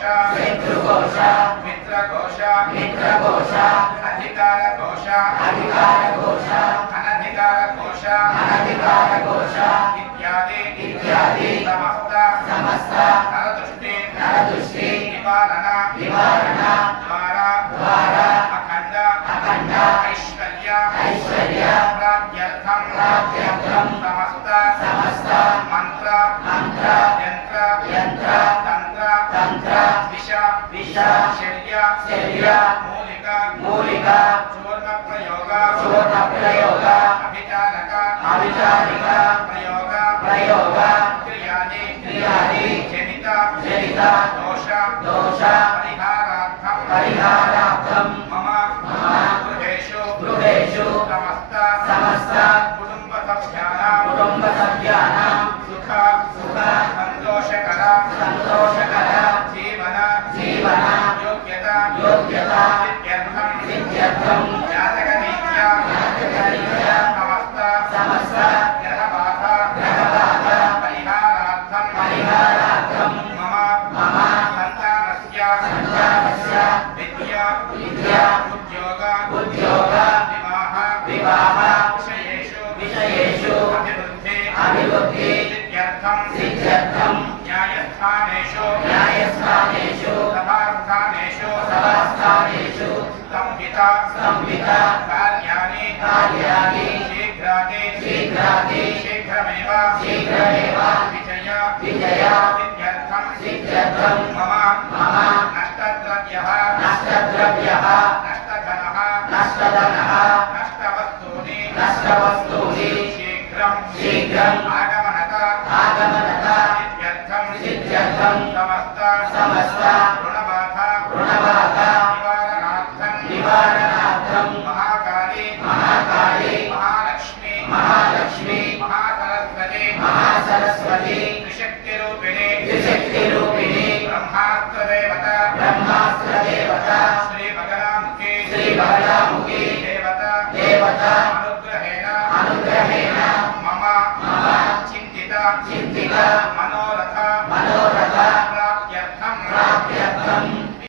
शत्रुकोश मित्रकोश अधिकारकोश अनधिकारकोश इत्यादि समस्त नरदृष्टि निवारण द्वारा अखंड ऐश्वर्य प्राप्त्यर्थं समस्त मंत्र यंत्र तंत्र विष शल्य मूलिका चूर्ण प्रयोग अभिचारिक प्रयोग क्रियादि जनित दोष परिहारार्थं मम गृहेषु समस्त कुटुंबसभ्यानां सुख संतोषकर जीवन योग्यता सिद्ध्यर्थं जातकरीत्या समस्त ग्रहबाध परिहारार्थं मम संतानस्य विद्या उद्योग विवाह विषयेषु अभिवृद्धि सिद्ध्यर्थं न्यायस्थानेषु सभास्थानेषु संहिता कार्याणि